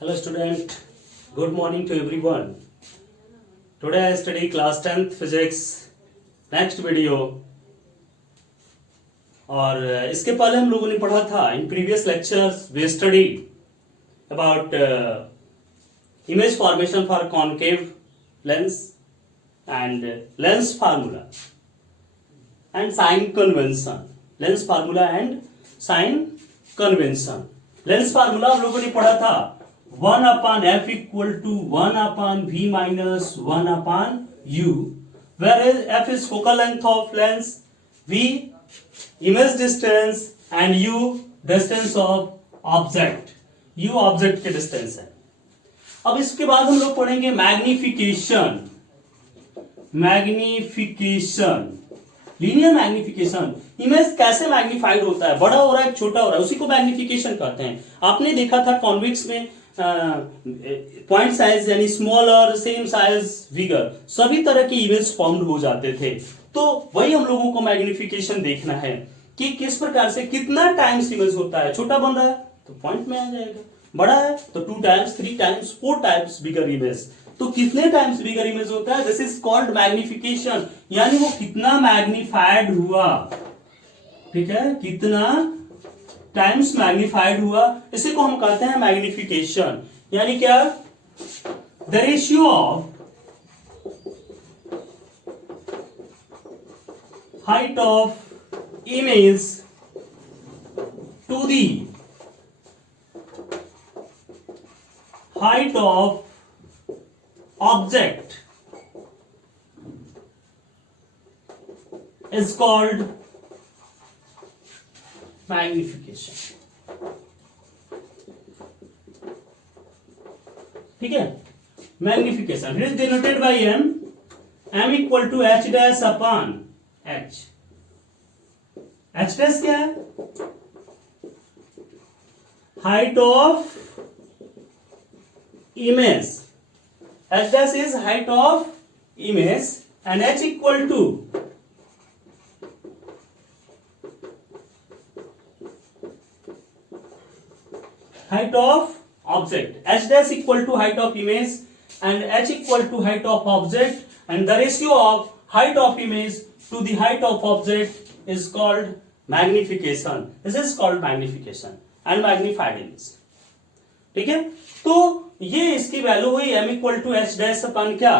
Hello student, good morning to everyone. Today I study class 10th physics next video. और इसके पहले हम लोगों ने पढ़ा था in previous lectures we study about image formation for concave lens and lens formula and sign convention. Lens formula and sign convention. Lens formula हम लोगों ने पढ़ा था 1 upon f equal to 1 upon v minus 1 upon u, where f is focal length of lens, v image distance and u distance of object. u object के distance है. अब इसके बाद हम लोग पढ़ेंगे magnification. Magnification, linear magnification. Image कैसे magnified होता है, बड़ा हो रहा है छोटा हो रहा है, उसी को मैग्निफिकेशन कहते हैं. आपने देखा था कॉन्वेक्स में पॉइंट साइज यानी स्मॉलर, सेम साइज, बिगर, सभी तरह की इमेज फॉर्म्ड हो जाते थे. तो वही हम लोगों को मैग्निफिकेशन देखना है कि किस प्रकार से कितना टाइम्स इमेज होता है. छोटा बन रहा है तो पॉइंट में आ जाएगा, बड़ा है तो 2 times, 3 times, 4 times bigger image. तो कितने टाइम्स बिगर इमेज होता है, दिस इज कॉल्ड मैग्निफिकेशन. यानी वो कितना मैग्निफाइड हुआ, ठीक है, कितना टाइम्स मैग्निफाइड हुआ, इसी को हम कहते हैं मैग्निफिकेशन. यानी क्या, the ratio of height of image to the height of object is called magnification. ठीक है, magnification it is denoted by m equal to h dash upon h. h dash क्या है, height of image. h dash is height of image and h equal to height of object. h dash equal to height of image and h equal to height of object, and the ratio of height of image to the height of object is called magnification. This is called magnification and magnified image. ठीक है, तो ये इसकी value हुई m equal to h dash अपन क्या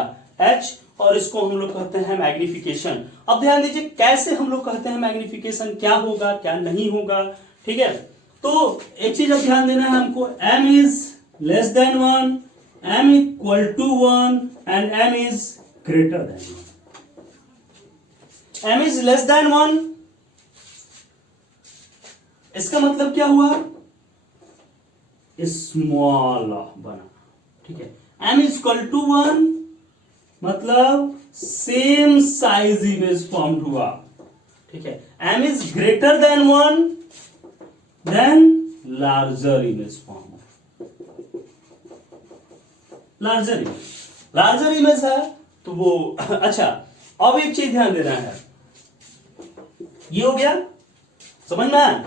h, और इसको हम लोग कहते हैं मैग्निफिकेशन. अब ध्यान दीजिए कैसे हम लोग कहते हैं मैग्निफिकेशन, क्या होगा क्या नहीं होगा. ठीक है, तो एक चीज अब ध्यान देना है हमको, m is less than 1, m equal to 1 एंड m is greater than 1. m is less than 1, इसका मतलब क्या हुआ, स्मॉल बना. ठीक है, m इज इक्वल टू 1 मतलब सेम साइज इमेज फॉर्म हुआ. ठीक है, m is greater than 1 then larger image form. larger image है तो वो अच्छा. अब एक चीज ध्यान देना है, ये हो गया समझ में,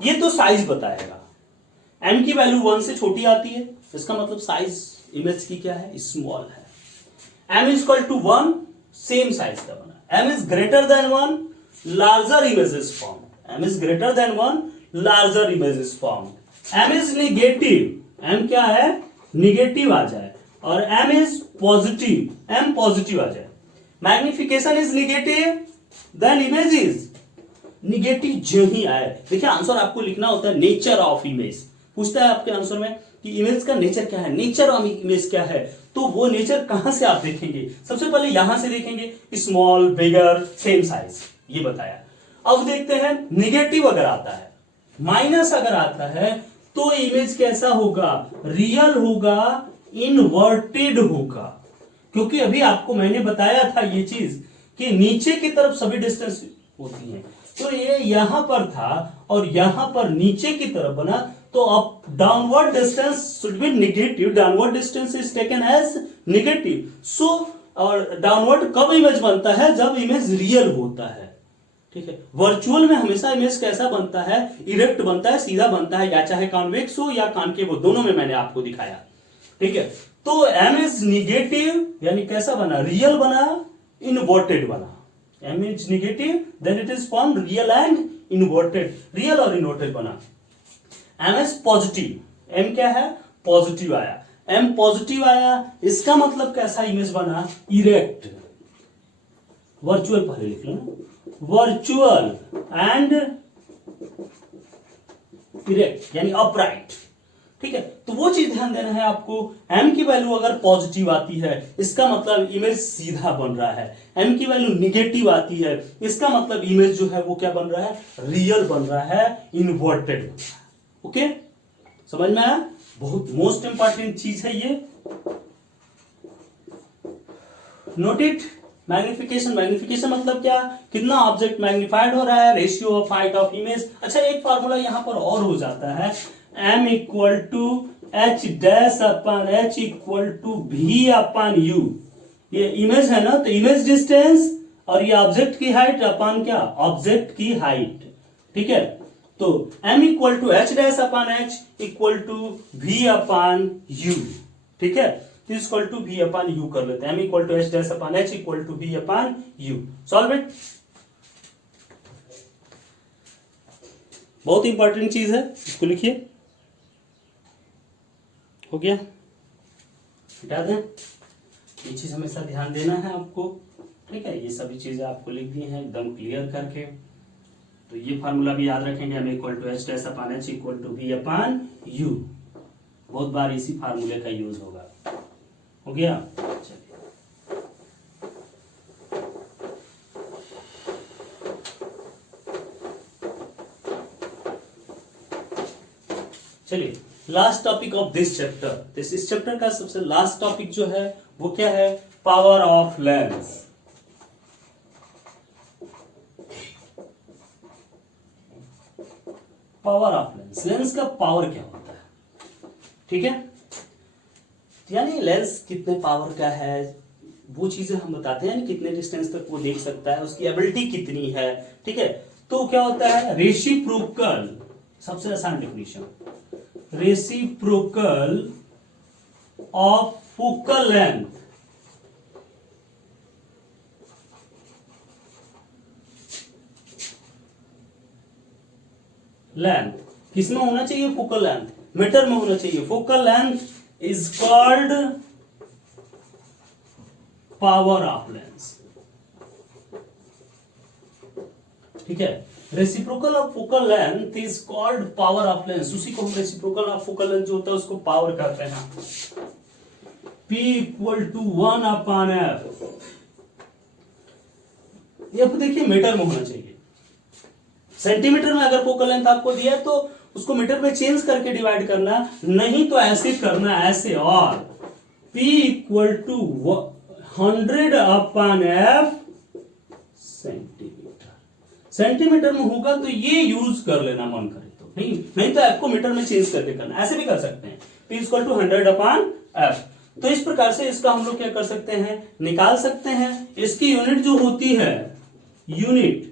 ये तो साइज बताएगा. m की वैल्यू 1 से छोटी आती है, इसका मतलब साइज इमेज की क्या है, स्मॉल है. m is equal to 1 same size का बना. m is greater than 1 larger image is form. m is greater than 1 larger image is formed. m is negative, m क्या है, निगेटिव आ जाए, और m is positive, m positive आ जाए. Magnification is negative then image is negative जो ही आए. देखिए आंसर आपको लिखना होता है नेचर ऑफ इमेज. पूछता है आपके आंसर में कि इमेज का नेचर क्या है, नेचर ऑफ इमेज क्या है, तो वो नेचर कहां से आप देखेंगे, सबसे पहले यहां से देखेंगे, स्मॉल, बिगर, सेम साइज, ये बताया. अब देखते हैं निगेटिव अगर आता है, माइनस अगर आता है, तो इमेज कैसा होगा, रियल होगा, इनवर्टेड होगा. क्योंकि अभी आपको मैंने बताया था ये चीज कि नीचे की तरफ सभी डिस्टेंस होती हैं, तो ये यहां पर था और यहां पर नीचे की तरफ बना, तो अब downward distance should be negative. Downward distance is taken as negative. So और डाउनवर्ड कब इमेज बनता है, जब इमेज रियल होता है. ठीक है। वर्चुअल में हमेशा इमेज कैसा बनता है, इरेक्ट बनता है, सीधा बनता है, या चाहे कॉन्वेक्स हो या कॉनकेव हो, दोनों में मैंने आपको दिखाया। ठीक है, तो एम इज निगेटिव यानी कैसा बना, रियल बना, इनवर्टेड बना। M is negative then it is form real and inverted, real और इनवर्टेड बना। एम इज पॉजिटिव, एम क्या है, पॉजिटिव आया, एम पॉजिटिव आया, इसका मतलब कैसा इमेज बना, इरेक्ट। वर्चुअल पहले लिख लो ना, वर्चुअल एंड इरेक्ट यानी अपराइट। ठीक है, तो वो चीज ध्यान देना है आपको, m की वैल्यू अगर पॉजिटिव आती है इसका मतलब इमेज सीधा बन रहा है, m की वैल्यू निगेटिव आती है इसका मतलब इमेज जो है वो क्या बन रहा है, रियल बन रहा है, इनवर्टेड बन रहा है। ओके, समझ में आया, बहुत मोस्ट इंपॉर्टेंट चीज है ये, नोट इट। मैग्निफिकेशन, मैग्निफिकेशन मतलब क्या, कितना ऑब्जेक्ट मैग्निफाइड हो रहा है, ratio of height of image. अच्छा, एक फार्मूला यहां पर और हो जाता है, m equal to h dash upon h equal to v upon u. ये इमेज है ना, तो इमेज डिस्टेंस और ये ऑब्जेक्ट की हाइट अपन क्या, ऑब्जेक्ट की हाइट। ठीक है, तो m equal to h dash upon h equal to v upon u. ठीक है, equal to v upon u कर लेते हैं, m equal to h dash upon h equal to v upon u. Solve it, बहुत important चीज है, इसको लिखिए। हो गया, हटा दें, ये चीज हमेशा ध्यान देना है आपको। ठीक है, ये सभी चीजें आपको लिख दी हैं एकदम क्लियर करके। तो ये फार्मूला भी याद रखेंगे, m equal to h dash upon h equal to v upon u, बहुत बार इसी फार्मूले का यूज होगा। हो गया, चलिए चलिए last topic of this chapter, इस चैप्टर का सबसे लास्ट टॉपिक जो है वो क्या है, power of lens. Power of lens, lens का पावर क्या होता है। ठीक है, यानी लेंस कितने पावर का है वो चीजें हम बताते हैं, कितने डिस्टेंस तक वो देख सकता है, उसकी एबिलिटी कितनी है। ठीक है, तो क्या होता है, रेसिप्रोकल, सबसे आसान definition, reciprocal of focal length. Length किसमें होना चाहिए, फोकल लेंथ, मीटर में होना चाहिए। Focal length is called power of lens। ठीक है, reciprocal of focal length is called power of lens, उसी को हम रेसिप्रोकल ऑफ फोकल लेंथ जो होता है उसको पावर कहते हैं। P equal to 1 upon F। ये देखिए मीटर में होना चाहिए, सेंटीमीटर में अगर फोकल लेंथ आपको दिया है तो उसको मीटर में चेंज करके डिवाइड करना, नहीं तो ऐसे करना, ऐसे। और P equal to 100 upon F centimetre, centimetre में होगा तो ये यूज कर लेना मन करे तो, नहीं तो आपको मीटर में चेंज करके करना, ऐसे भी कर सकते हैं। P equal to 100 upon F। तो इस प्रकार से इसका हम लोग क्या कर सकते हैं, निकाल सकते हैं। इसकी यूनिट जो होती है, यूनिट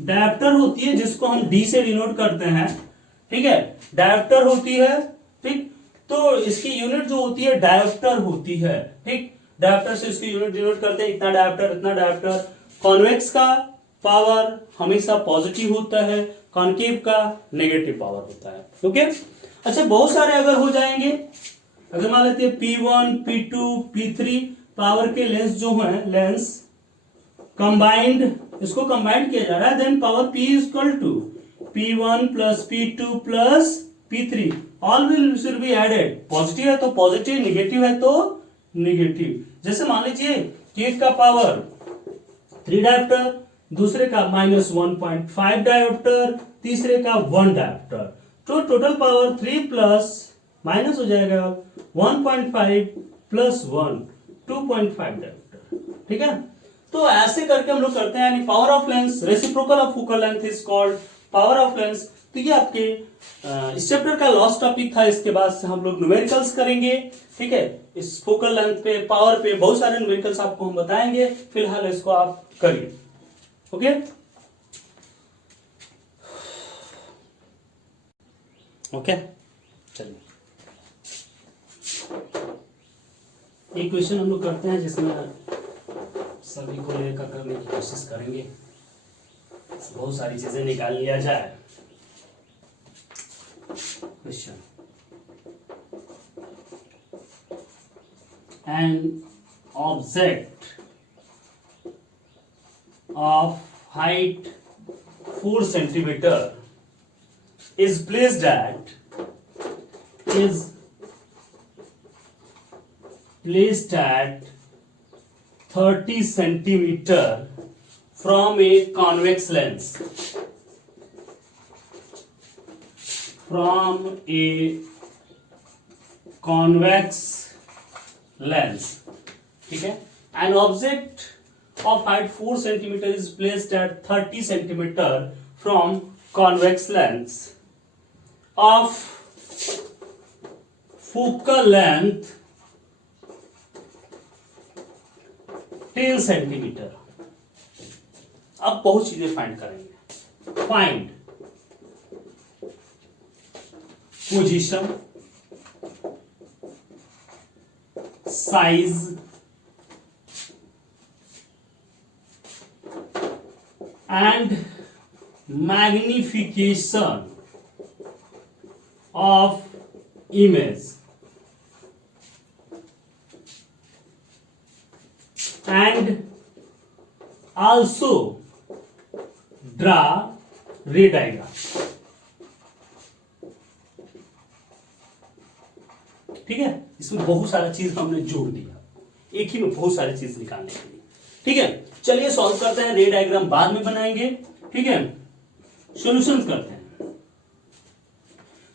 डायप्टर होती है, जिसको हम D से डिनोट करते हैं। ठीक है, डायप्टर होती है। ठीक, तो इसकी यूनिट जो होती है डायप्टर होती है। ठीक, डायप्टर से इसकी यूनिट डिनोट करते हैं, इतना डायप्टर इतना डायप्टर। कॉन्वेक्स का पावर हमेशा पॉजिटिव होता है, कॉनकेव का नेगेटिव पावर होता है। ओके, अच्छा, बहुत सारे अगर हो जाएंगे, अगर मान लेते हैं P1 P2 P3 पावर के लेंस जो है, लेंस कंबाइंड, इसको कंबाइंड किया जा रहा है, then power P is equal to P1 plus P2 plus P3, all will be added. Positive है तो पॉजिटिव, निगेटिव है तो निगेटिव। जैसे मान लीजिए कि एक का पावर 3 डायोप्टर, दूसरे का -1.5 डायोप्टर, तीसरे का 1 डायोप्टर, तो टोटल पावर 3 प्लस माइनस हो जाएगा 1.5 प्लस 1 2.5 डायोप्टर। ठीक है, तो ऐसे करके हम लोग करते हैं, यानी power of lens, reciprocal of focal length is called power of lens. तो ये आपके इस चैप्टर का लास्ट टॉपिक था। इसके बाद से हम लोग न्यूमेरिकल्स करेंगे, ठीक है। इस फोकल लेंथ पे, पावर पे बहुत सारे न्यूमेरिकल्स आपको हम बताएंगे। फिलहाल इसको आप करिए, ओके। ओके, चलिए एक क्वेश्चन हम लोग करते हैं जिसमें सभी को लेकर करने की कोशिश करेंगे, बहुत सारी चीजें निकाल लिया जाए। Question, an object of height 4 centimeter is placed at 30 centimeter from a convex lens, ठीक है। An object of height 4 centimeter is placed at 30 centimeter from convex lens of focal length 10 centimeter। अब बहुत चीजें फाइंड करेंगे। Find position, size and magnification of image and also draw ray diagram, ठीक है। इसमें बहुत सारा चीज हमने जोड़ दिया, एक ही में बहुत सारी चीज निकालने के लिए, ठीक है। चलिए सॉल्व करते हैं, रे डायग्राम बाद में बनाएंगे, ठीक है। सॉल्यूशन करते हैं,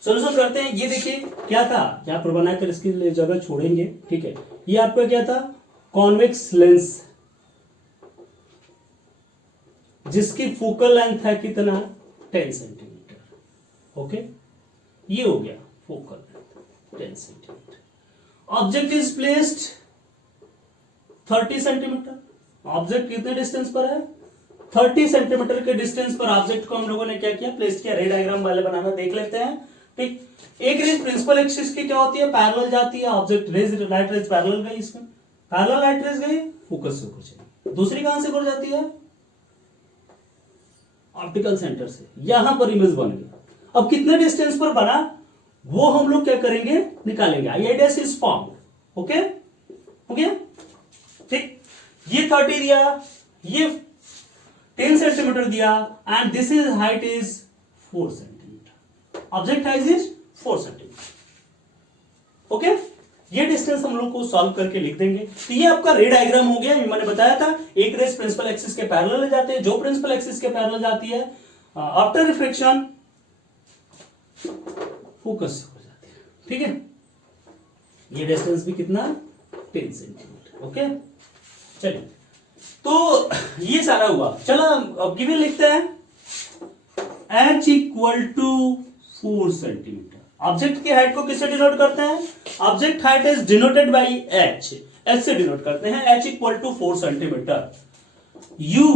सॉल्यूशन करते हैं। ये देखिए क्या था, यहाँ पर बनाकर इसके लिए जगह छोड़ेंगे, ठीक है। ये आपका क्या था, कॉन्वेक्स लेंस, जिसकी फोकल लेंथ है कितना, 10 सेंटीमीटर, ओके। ये हो गया focal length 10 centimetre. Object is placed 30 centimetre. Object कितने डिस्टेंस पर है, 30 सेंटीमीटर के डिस्टेंस पर ऑब्जेक्ट को हम लोगों ने क्या किया, प्लेस किया। रे डायग्राम वाले बनाना देख लेते हैं, ठीक। एक रेज प्रिंसिपल एक्सिस की क्या होती है, पैरेलल जाती है। Object rays, light rays parallel गई, इसमें पैरेलल लाइट रेज गई, फोकस से होकर चली। दूसरी कहां से गुजर जाती है, ऑप्टिकल सेंटर से। यहां पर इमेज बन गया। अब कितने डिस्टेंस पर बना वो हम लोग क्या करेंगे, निकालेंगे। आईआईडीएस इज फॉर्म्ड, ओके, हो गया, ठीक। ये 30 दिया, ये 10 सेंटीमीटर दिया, and this is height is 4 centimetre. Object height is 4 centimetre, okay. ये डिस्टेंस हम लोग को सॉल्व करके लिख देंगे। तो ये आपका रे डायग्राम हो गया। मैंने बताया था एक रेस प्रिंसिपल एक्सिस के पैरेलल जाते हैं, जो प्रिंसिपल एक्सिस के पैरेलल जाती है आफ्टर रिफ्लेक्शन फोकस हो जाती है, ठीक है। ये डिस्टेंस भी कितना, 10 सेंटीमीटर, ओके। चलिए, तो ये सारा हुआ। चलो अब गिवन लिखते हैं, h equal to 4 centimetre. Object की हाइट को किससे डिनोट करते हैं, object height is denoted by h, h से डिनोट करते हैं। h equal to 4 centimetre, u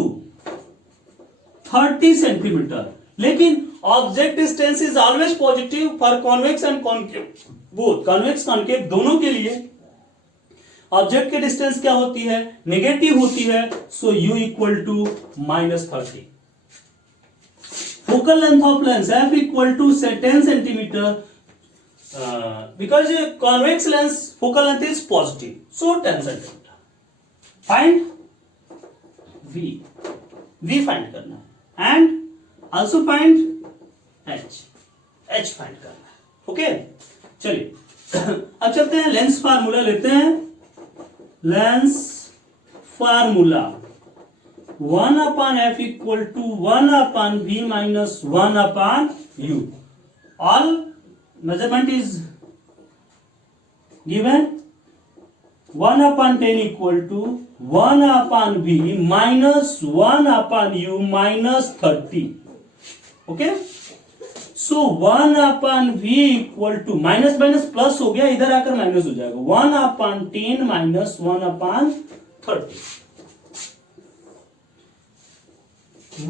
30 centimetre. लेकिन object distance is always positive for convex and concave, both convex concave दोनों के लिए ऑब्जेक्ट की डिस्टेंस क्या होती है, नेगेटिव होती है। So u equal to -30। Focal length of lens f equal to 10 centimetre, because convex lens focal length is positive, so 10 centimetre. Find v find करना है, and also find h find करना है, okay. चलिए अब चलते हैं, लेंस फार्मूला लेते हैं। Lens formula 1/f equal to 1/v minus 1/u। All measurement is given. 1/10 equal to 1/v minus 1/u minus 30, okay. So 1/v equal to minus minus plus हो गया, इधर आकर माइनस हो जाएगा 1/10 minus 1/30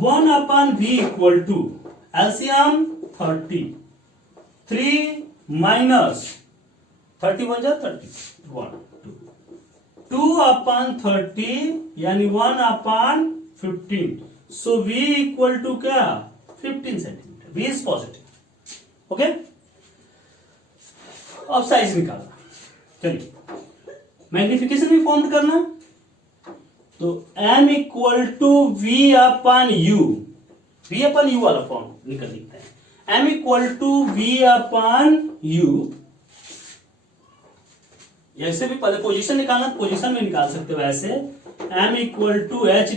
1/v equal to LCM 30 3 minus 30 बन जाए 31 2/30 यानी 1/15 सो v equal to क्या 15 centimetre, v is positive. Okay, अब साइज निकालना, चलिए मैग्निफिकेशन भी फॉर्म करना, तो m equal to v/u, v/u वाला फॉर्म निकल लिखते हैं, m इक्वल टू v/u, ऐसे भी पहले पोजीशन निकालना, पोजीशन में निकाल सकते हो ऐसे, m equal to h'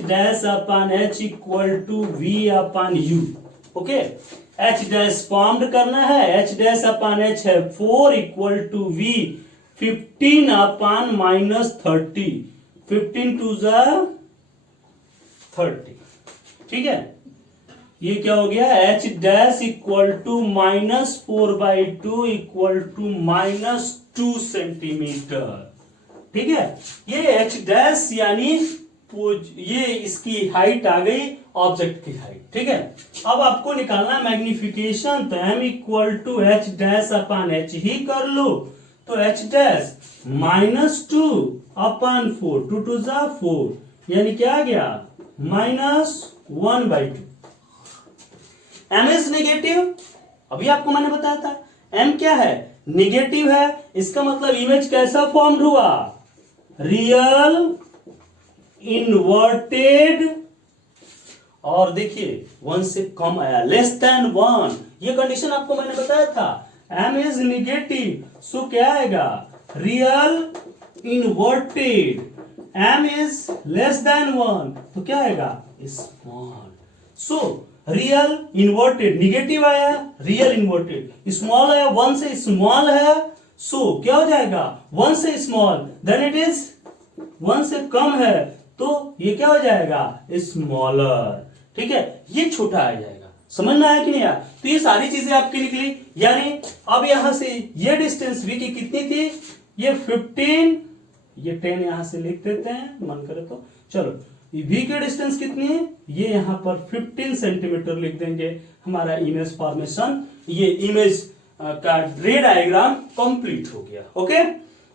equal to v/u। Okay, h' formed करना है, h' है 4 इक्वल टू v 15/-30, 15 टू 30, ठीक है। ये क्या हो गया, h' equal to -4/2 equal to -2 centimetre, ठीक है। ये h' यानी ये इसकी हाइट आ गई, ऑब्जेक्ट की हाइट, ठीक है। अब आपको निकालना मैग्निफिकेशन, तो m इक्वल टू h' ही कर लो, तो h' -2/4, 2 टू 4, यानी क्या आ गया -1/2। m इज नेगेटिव, अभी आपको मैंने बताया था, m क्या है, नेगेटिव है, इसका मतलब इमेज कैसा फॉर्म हुआ, रियल इन्वर्टेड, और देखिए 1 से कम आया, लेस देन 1, ये कंडीशन आपको मैंने बताया था, m इज नेगेटिव, सो क्या आएगा, real inverted, m is less than 1, तो क्या आएगा, small. So real inverted, negative आया, रियल इन्वर्टेड, स्मॉल आया, 1 से स्मॉल है, सो क्या हो जाएगा, 1 से स्मॉल, देन इट इज 1 से कम है, तो ये क्या हो जाएगा, स्मॉलर, ठीक है, ये छोटा आ जाएगा। समझ में आया कि नहीं आया? तो ये सारी चीजें आपकी निकली, यानी अब यहां से ये डिस्टेंस v की कितनी थी, ये 15, ये 10 यहां से लिख देते हैं मन करे तो, चलो v की डिस्टेंस कितनी है, ये यहां पर 15 सेंटीमीटर लिख देंगे, हमारा इमेज फॉर्मेशन, ये इमेज का रे डायग्राम कंप्लीट हो गया। ओके,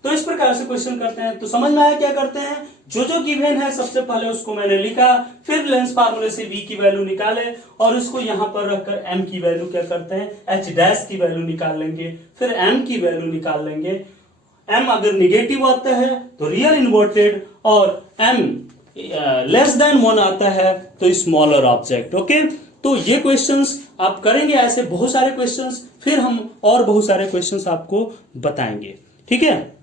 तो इस प्रकार से क्वेश्चन करते हैं। तो समझ में आया क्या करते हैं, जो जो गिवन है सबसे पहले उसको मैंने लिखा, फिर लेंस फार्मूले से v की वैल्यू निकाले और उसको यहां पर रखकर m की वैल्यू क्या करते हैं, h' की वैल्यू निकाल लेंगे, फिर m की वैल्यू निकाल लेंगे। m अगर निगेटिव आता है तो रियल इन्वर्टेड, और m लेस देन 1 आता है तो स्मॉलर ऑब्जेक्ट। ओके, तो ये क्वेश्चंस आप करेंगे, ऐसे बहुत सारे क्वेश्चंस, फिर हम और बहुत सारे क्वेश्चंस आपको बताएंगे, ठीक है।